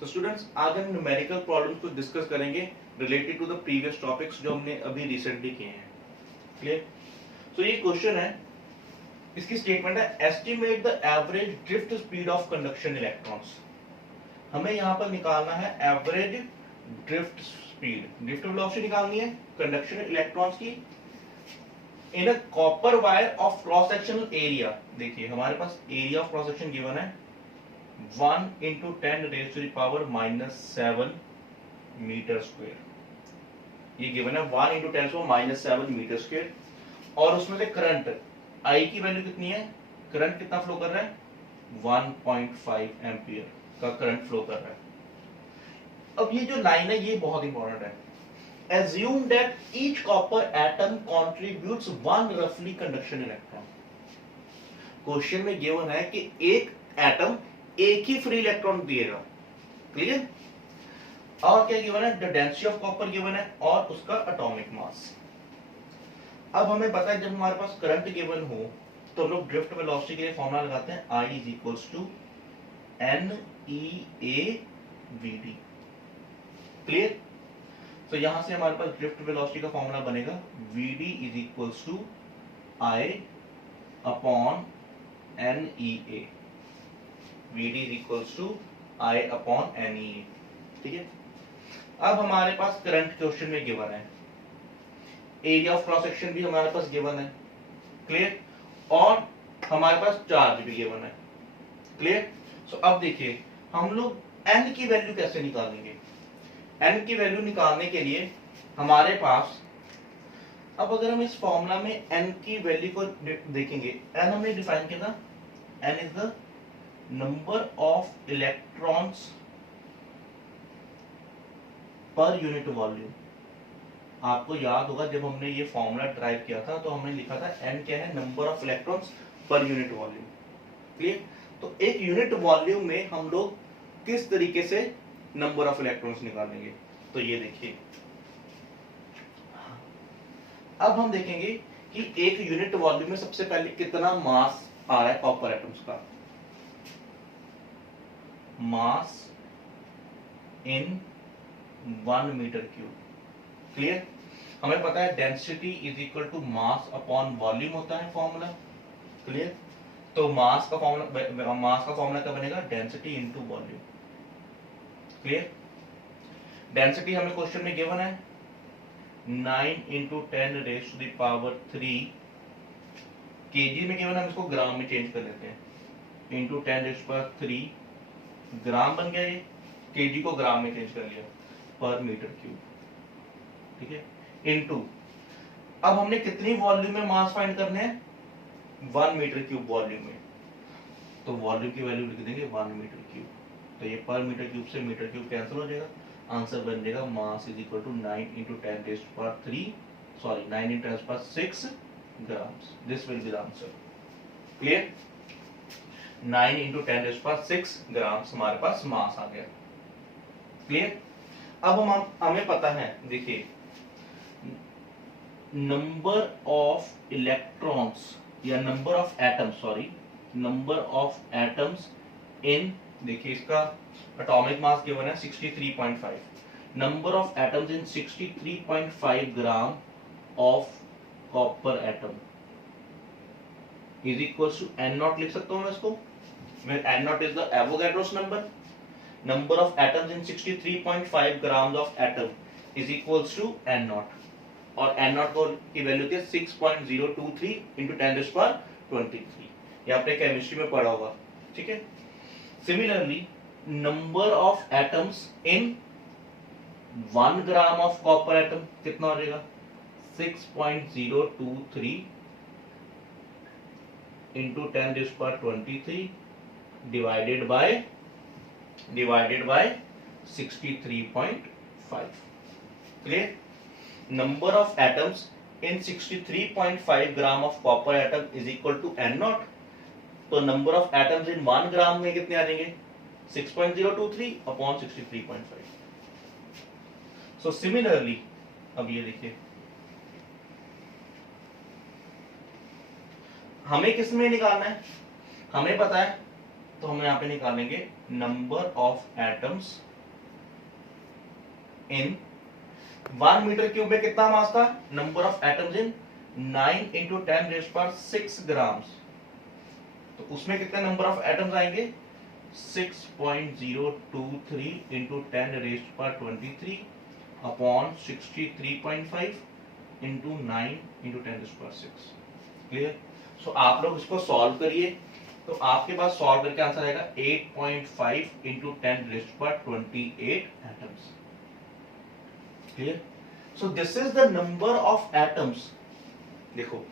तो स्टूडेंट्स आज हम न्यूमेरिकल प्रॉब्लम्स को डिस्कस करेंगे related to the previous topics जो हमने अभी रिसेंटली किए हैं। क्लियर? सो ये क्वेश्चन है, इसकी स्टेटमेंट है estimate the average drift speed of conduction electrons. हमें यहाँ पर निकालना है average drift speed, drift velocity निकालनी है कंडक्शन इलेक्ट्रॉन्स की in a copper wire of cross sectional area. देखिए हमारे पास area of cross section given है 1 into 10 raised to the power -7 metre square. ये गिवन है 1 into 10 से -7 मीटर स्क्वायर। और उसमें से करंट आई की वैल्यू कितनी है, करंट कितना फ्लो कर रहा है 1.5 एम्पियर का करंट फ्लो कर रहा है। अब ये जो लाइन है ये बहुत इंपॉर्टेंट है। Assume that each copper atom contributes one roughly conduction electron। Question में गिवन है कि एक एटम एक ही फ्री इलेक्ट्रॉन दिएगा। क्लियर? और क्या गिवन है, the density of copper given है और उसका एटॉमिक मास। अब हमें पता है जब हमारे पास करंट गिवन हो तो हम लोग ड्रिफ्ट वेलोसिटी के लिए फॉर्मूला लगाते हैं I is equals to NEAVD। Clear? तो यहां से हमारे पास ड्रिफ्ट वेलोसिटी का फॉर्मूला बनेगा VD is equals to I upon NEA। VD is equals to I upon NEA। ठीक है? अब हमारे पास करंट क्वेश्चन में गिवन है, एरिया ऑफ क्रॉस सेक्शन भी हमारे पास गिवन है। क्लियर? और हमारे पास चार्ज भी गिवन है। क्लियर? सो अब देखिए हम लोग n की वैल्यू कैसे निकालेंगे। n की वैल्यू निकालने के लिए हमारे पास, अब अगर हम इस फॉर्मूला में n की वैल्यू को देखेंगे, n हमने डिफाइन किया था, n is the number of electrons per unit volume. आपको याद होगा जब हमने ये फॉर्मूला ड्राइव किया था तो हमने लिखा था n क्या है, number of electrons per unit volume. Clear? तो एक यूनिट वॉल्यूम में हम लोग किस तरीके से नंबर ऑफ इलेक्ट्रॉन्स निकालेंगे, तो ये देखिए अब हम देखेंगे कि एक यूनिट वॉल्यूम में सबसे पहले कितना मास आ रहा है कॉपर एटम्स का। Mass in 1 metre cube. Clear? हमें पता है density is equal to mass upon volume होता है फॉर्मूला। क्लियर? तो मास का फॉर्मूला क्या बनेगा, density into volume. Clear? Density हमें क्वेश्चन में गिवन है 9 into 10 raised to the power 3 KG में गिवन है, हम इसको ग्राम में चेंज कर लेते हैं, इंटू 10 raised to power 3 ग्राम बन गया, ये केजी को ग्राम में चेंज कर लिया, पर मीटर क्यूब। ठीक है? इनटू अब हमने कितनी वॉल्यूम में मास फाइंड करने हैं, 1 मीटर क्यूब वॉल्यूम में, तो वॉल्यूम की वैल्यू लिख देंगे 1 मीटर क्यूब। तो ये पर मीटर क्यूब से मीटर क्यूब कैंसिल हो जाएगा, आंसर बन जाएगा mass is equal to 9 into 10 raised to power 3 sorry 9 into 10 raised to power 6 grams। This will be the answer. Clear? 9 into 10 raised to power 6 grams हमारे पास मास आ गया। Clear? अब हमें पता है, देखिए नंबर ऑफ इलेक्ट्रॉन्स या number of atoms, sorry number of atoms in, देखिए इसका एटॉमिक मास गिवन है 63.5, number of atoms in 63.5 gram of copper atom is equals to n naught, लिख सकता हूं मैं इसको, where n naught is the Avogadro's number. Number of atoms in 63.5 grams of atom is equals to n naught, और n naught की value थी 6.023 into 10 raised to power 23। ये आपने केमिस्ट्री में पढ़ा होगा। ठीक है? Similarly number of atoms in 1 gram of copper atom कितना हो जाएगा, 6.023 into 10 raised to power 23 divided by 63.5। Clear? Number of atoms in 63.5 gram of copper atom is equal to n naught, तो number of atoms in 1 gram में कितने आ जाएंगे, 6.023 upon 63.5। So similarly अब ये देखिए हमें किस में निकालना है, हमें पता है तो हम यहाँ पे निकालेंगे number of atoms in 1 metre cube में कितना मास था, number of atoms in 9 into 10 raise पर 6 ग्राम्स, तो उसमें कितने नंबर ऑफ एटम्स आएंगे 6.023 इंटू 10 रेज पर 23 अपॉन 63.5 इंटू 9 इंटू 10 रेज पर 6। क्लियर। सो आप लोग इसको सॉल्व करिए, तो आपके पास सॉल्व करके आंसर आएगा 8.5 इंटू 10 रेज पर 28 atoms. Clear. So this is the number of atoms. देखो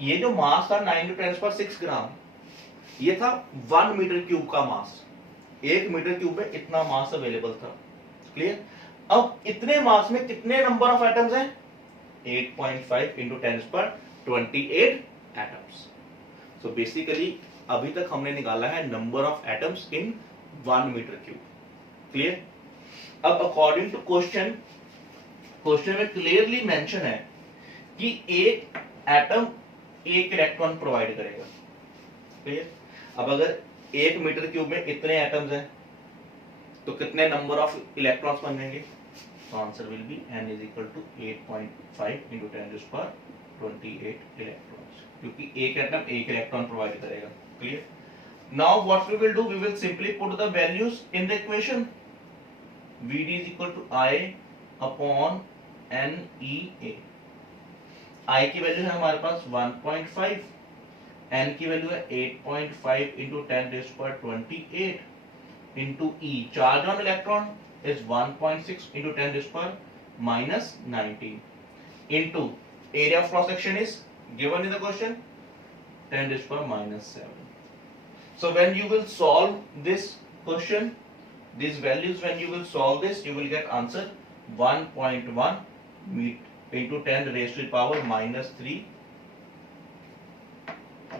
ये जो मास था 9 इंटू 10 पर 6 ग्राम, ये था 1 मीटर क्यूब का मास, 1 मीटर क्यूब में इतना मास अवेलेबल था। क्लियर। अब इतने मास में कितने नंबर ऑफ एटम्स हैं, 8.5 इंटू 10 पर 28 एटम्स। सो बेसिकली अभी तक हमने निकाला है number of atoms in 1 metre cube. Clear. अब अकॉर्डिंग टू क्वेश्चन में क्लियरली मेंशन है कि एक एटम एक इलेक्ट्रॉन प्रोवाइड करेगा। क्लियर। अब अगर 1 मीटर क्यूब में इतने एटम्स हैं तो कितने नंबर ऑफ इलेक्ट्रॉन्स बनेंगे, तो answer will be n is equal to 8.5 into 10 raise पर 28 इलेक्ट्रॉन्स, क्योंकि एक एटम एक इलेक्ट्रॉन प्रोवाइड करेगा। Clear. Now what we will do, we will simply put the values in the equation. Vd is equal to I upon NEA। I की value है हमारे पास 1.5, N की value है 8.5 इंटू 10 रेज़ पर 28 into E, charge on electron is 1.6 into 10 raised per minus 19 into area of cross section is given in the question 10 raised per minus 7. So when you will solve this question, these values, when you will solve this, you will get answer 1.1 into 10 raised to the power minus 3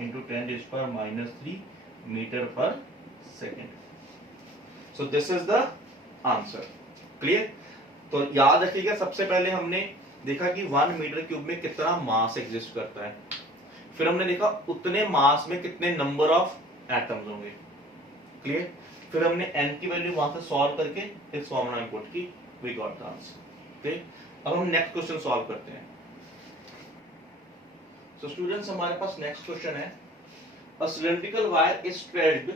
into 10 raised per minus 3 meter per second. So this is the answer. Clear. तो याद रखिएगा, सबसे पहले हमने देखा कि 1 metre cube में कितना मास एग्जिस्ट करता है, फिर हमने देखा उतने मास में कितने नंबर ऑफ एटम्स होंगे। क्लियर। फिर हमने n की वैल्यू वहां से सॉल्व करके इस फॉर्मूला में पुट की, we got the answer. Clear. अब हम नेक्स्ट क्वेश्चन सॉल्व करते हैं। सो स्टूडेंट्स हमारे पास नेक्स्ट क्वेश्चन है, a cylindrical wire is stretched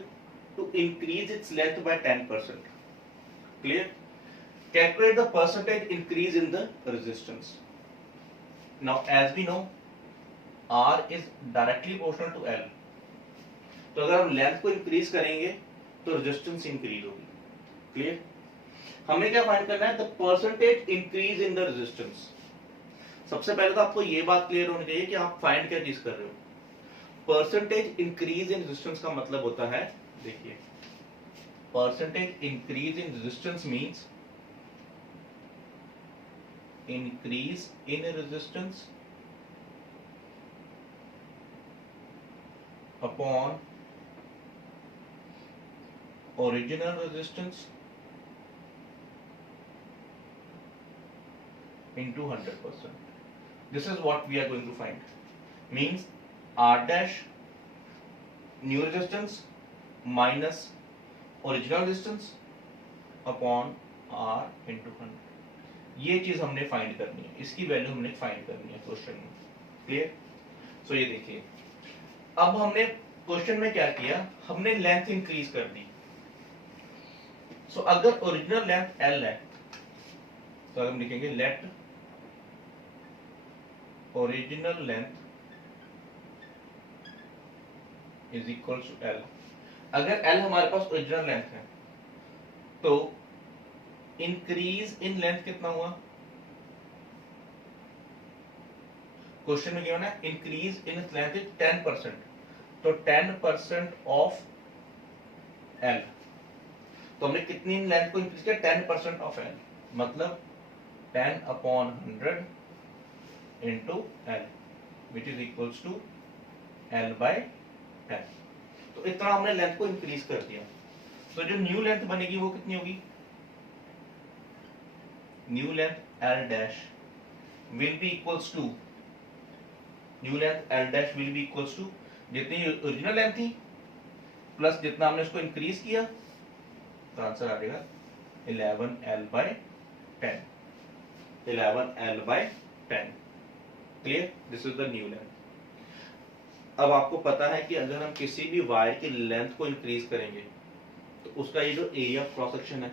to increase its length by 10%। Clear? Calculate the percentage increase in the resistance. Now, as we know, R is directly proportional to L. तो अगर हम length को increase करेंगे तो resistance increase होगी। Clear. हमें क्या find करना है, the percentage increase in the resistance. सबसे पहले तो आपको ये बात क्लियर होनी चाहिए कि आप फाइंड क्या चीज कर रहे हो। परसेंटेज इंक्रीज इन रेजिस्टेंस का मतलब होता है, देखिए, percentage increase in resistance means increase in resistance upon original resistance into 100%. This is what we are going to find. Means R dash new resistance minus original resistance upon R into 100। ये चीज हमने find करनी है, इसकी value हमने find करनी है question में। क्लियर। सो ये देखिए, अब हमने क्वेश्चन में क्या किया, हमने लेंथ इंक्रीज कर दी। सो अगर ओरिजिनल लेंथ L है तो हम लिखेंगे let original length is equal to L। अगर L हमारे पास ओरिजिनल लेंथ है तो इंक्रीज इन लेंथ कितना हुआ, क्वेश्चन में गिवन है इंक्रीज इन लेंथ इज 10%, तो 10% ऑफ L, तो हमने कितनी लेंथ को इंक्रीज किया, 10% ऑफ L, मतलब 10 upon 100 into L which is equals to L by 10। तो इतना हमने लेंथ को इंक्रीज कर दिया। तो जो न्यू लेंथ बनेगी वो कितनी होगी, new length L dash will be equals to, new length L dash will be equals to जितनी ओरिजिनल लेंथ थी प्लस जितना हमने उसको इंक्रीज किया, तो आंसर आ जाएगा 11L by 10, 11L/10. Clear? This is the new length. अब आपको पता है कि अगर हम किसी भी वायर की लेंथ को इंक्रीज करेंगे तो उसका ये जो एरिया ऑफ क्रॉस सेक्शन है,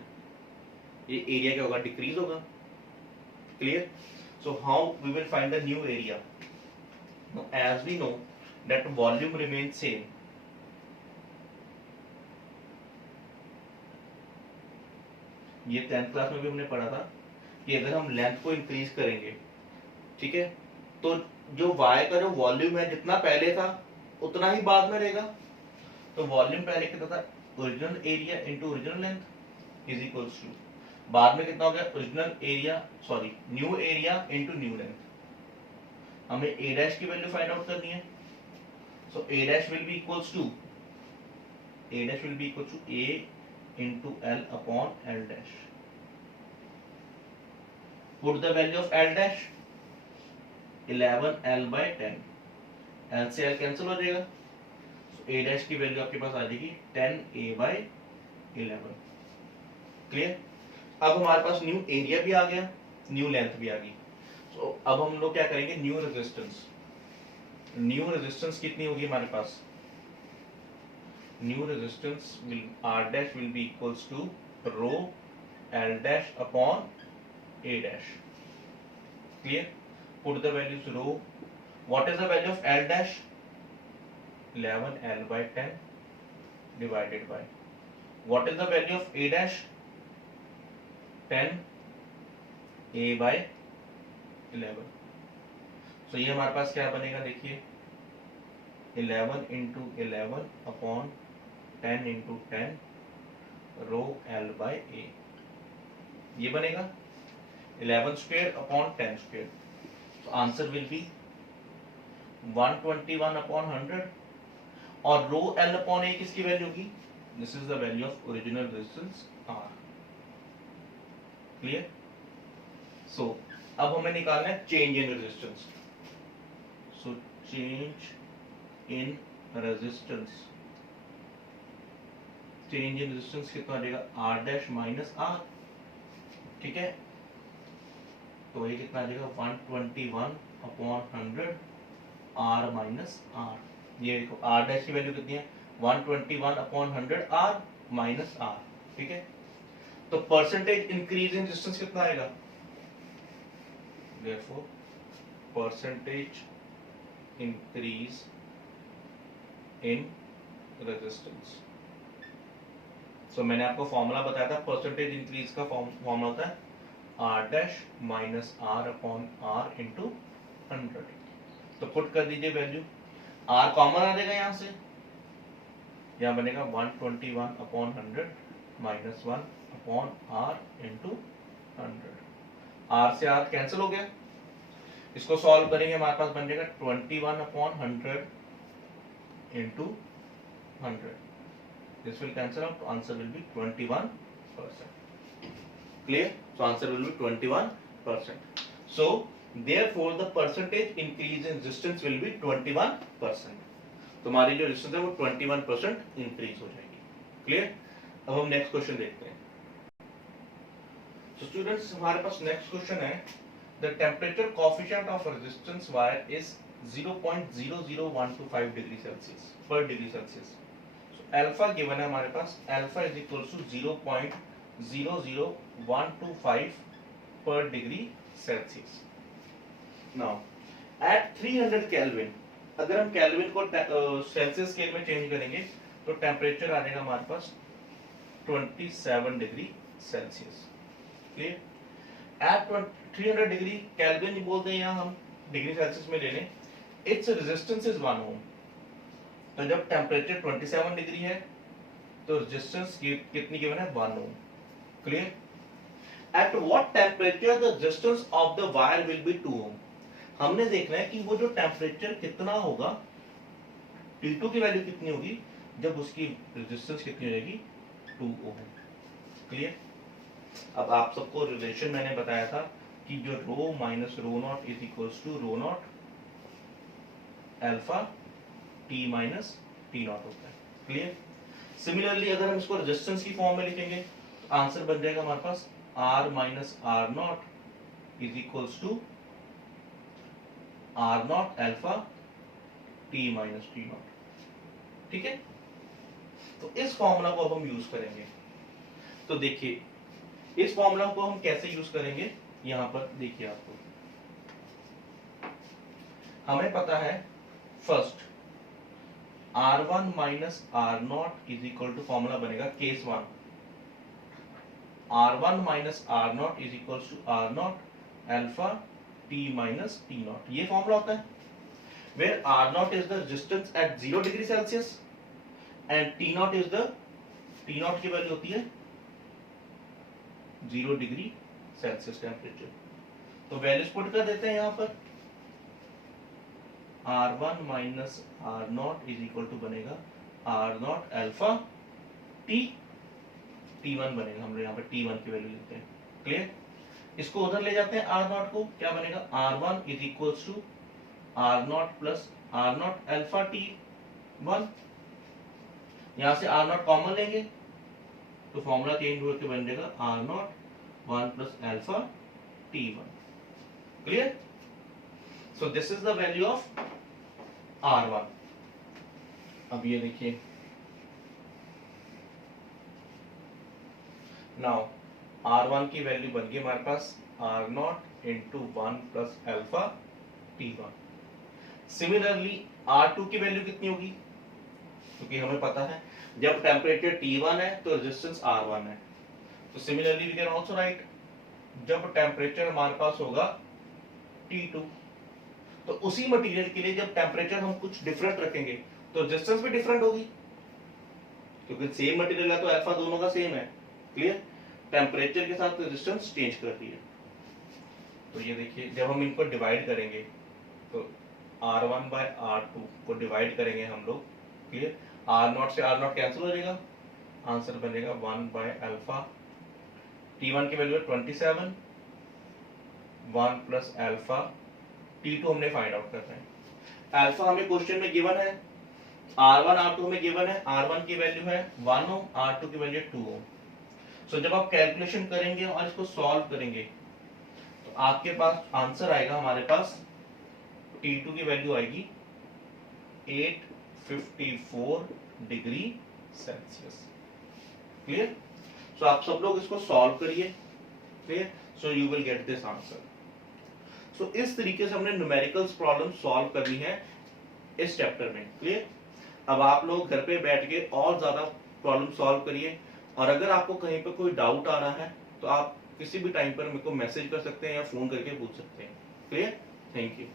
ये एरिया क्या होगा? डिक्रीज होगा। Clear? So how we will find the new area? As we know that volume remain same, ये 10th क्लास में भी हमने पढ़ा था कि अगर हम लेंथ को इंक्रीज करेंगे, ठीक है, तो जो वायर का जो वॉल्यूम है जितना पहले था उतना ही बाद में रहेगा। तो वॉल्यूम पहले कितना था? Original area into original length is equals to, बाद में कितना हो गया? Original area, sorry, new area into new length. हमें a डैश की वैल्यू फाइंड आउट करनी है। So a dash will be equals to, a dash will be equal to a into L upon L dash. Put the value of L dash, 11L/10. L से L cancel हो जाएगा, so A dash की value आपके पास आ जाएगी 10A/11. Clear? अब हमारे पास new area भी आ गया, न्यू लेंथ भी आ गई। so, अब हम लोग क्या करेंगे? New resistance. न्यू रेजिस्टेंस कितनी होगी हमारे पास? New resistance will R dash will be equals to rho L dash upon A dash. Clear? Put the values rho. What is the value of L dash? 11L/10 divided by. What is the value of A dash? 10A/11. So ये हमारे पास क्या बनेगा? देखिए 11 into 11 upon 10 into 10 rho L/A, ये बनेगा 11 square upon 10 square. So answer will be 121 upon 100. और rho L upon A किसकी value होगी? This is the value of original resistance R. Clear? So अब हमें निकालना है change in resistance. So change in resistance, change in resistance कितना आ जाएगा? R dash minus R, ठीक है, तो ये कितना आ जाएगा? 121 अपॉन 100 R माइनस R। ये देखो R डैश की वैल्यू कितनी है? 121 अपॉन 100 R माइनस R, ठीक है। तो परसेंटेज इंक्रीज इन रेजिस्टेंस कितना आएगा? therefore percentage increase in resistance. So मैंने आपको फॉर्मूला बताया था, परसेंटेज इंक्रीज का फॉर्मूला होता है R dash minus R upon R into 100। तो पुट कर दीजिए वैल्यू, R कॉमन आ जाएगा यहाँ से, यहाँ बनेगा 121 upon 100 minus 1 upon R into 100। R से R कैंसिल हो गया, इसको सॉल्व करेंगे हमारे पास बन जाएगा 21 upon 100 into 100। This will cancel out, answer will be 21%. Clear? So answer will be 21%. So therefore the percentage increase in resistance will be 21%. तुम्हारी जो रेजिस्टेंस है वो 21% इंक्रीज हो जाएगी। क्लियर? अब हम नेक्स्ट क्वेश्चन देखते हैं। So students, हमारे पास नेक्स्ट क्वेश्चन है, the temperature coefficient of resistance wire is 0.00125 degree Celsius per degree Celsius. Alpha given है हमारे पास, अल्फा इज इक्वल टू 0.00125 पर degree Celsius. Now at 300 kelvin, अगर हम केल्विन को सेल्सियस स्केल में चेंज करेंगे तो टेम्परेचर आ जाएगा हमारे पास 27 degree Celsius. Clear? At 300 degree Kelvin बोलते हैं, यहाँ हम डिग्री सेल्सियस में ले लें, इट्स रेजिस्टेंस इज 1 ओम। तो जब टेम्परेचर 27 डिग्री है तो रेजिस्टेंस कितनी गिवन है? 1 ohm. Clear? At what temperature the resistance of the wire will be 2 ohm. हमने देखना है कि वो जो टेम्परेचर कितना होगा, T2 की वैल्यू कितनी होगी जब उसकी रेजिस्टेंस कितनी हो जाएगी? 2 ओम। क्लियर? अब आप सबको रिलेशन मैंने बताया था कि जो rho minus rho naught is equals to rho naught alpha T minus T naught होता है। क्लियर? सिमिलरली अगर हम इसको रेजिस्टेंस की फॉर्म में लिखेंगे तो आंसर बन जाएगा हमारे पास r minus r naught is equals to r naught alpha t minus t naught. ठीक है, तो इस फॉर्मूला को अब हम यूज करेंगे। तो देखिए इस फॉर्मूला को हम कैसे यूज करेंगे, यहां पर देखिए आपको हमें पता है first R1 minus r naught is equal to formula बनेगा case one R1 minus r naught is equal to r naught alpha t minus t naught. ये फॉर्मूला होता है where r naught is the resistance at 0 degree Celsius and t naught is the t naught की value होती है 0 degree Celsius temperature. तो values put कर देते हैं यहां पर R1 minus r naught is equal to बनेगा r naught alpha t T1 बनेगा, हम लोग यहाँ पर T1 की वैल्यू लेते हैं। क्लियर, इसको उधर ले जाते हैं आर नॉट को, क्या बनेगा R1 is equal to r naught plus r naught alpha T1। यहां से आर नॉट कॉमन लेंगे तो फॉर्मूला चेंज होकर बन जाएगा r naught 1 plus alpha T1। Clear, so this is the value of R1। अब ये देखिए नाउ R1 की वैल्यू बन गई हमारे पास r naught into 1 plus alpha T1। Similarly R2 की वैल्यू कितनी होगी, क्योंकि हमें पता है जब टेम्परेचर T1 है तो रेजिस्टेंस R1 है। तो similarly we can also write जब टेम्परेचर हमारे पास होगा T2, तो उसी मटेरियल के लिए जब टेम्परेचर हम कुछ डिफरेंट रखेंगे तो रेजिस्टेंस भी डिफरेंट होगी, क्योंकि सेम मटेरियल है तो अल्फा दोनों का सेम है। क्लियर, टेम्परेचर के साथ रेजिस्टेंस चेंज करती है। तो ये देखिए जब हम इनको डिवाइड करेंगे तो R1 बाय R2 को डिवाइड करेंगे हम लोग। क्लियर, R0 से R0 कैंसिल हो जाएगा, आंसर बनेगा 1 बाय अल्फा। T1 की वैल्यू है 27, 1 प्लस अल्फा T2 हमने फाइंड आउट करना है। अल्फा हमें क्वेश्चन में गिवन है, R1 R2 हमें गिवन है, R1 की वैल्यू है 1 ओम, R2 की वैल्यू है 2 ओम। सो जब आप कैलकुलेशन करेंगे और इसको सॉल्व करेंगे तो आपके पास आंसर आएगा, हमारे पास T2 की वैल्यू आएगी 854 डिग्री सेल्सियस। क्लियर, सो आप सब लोग इसको सॉल्व करिए। Clear, so you will get this answer. So इस तरीके से हमने न्यूमेरिकल्स प्रॉब्लम सॉल्व करनी है इस चैप्टर में। क्लियर, अब आप लोग घर पे बैठ के और ज्यादा प्रॉब्लम सॉल्व करिए, और अगर आपको कहीं पे कोई डाउट आ रहा है तो आप किसी भी टाइम पर मेरे को मैसेज कर सकते हैं या फोन करके पूछ सकते हैं। Clear, thank you.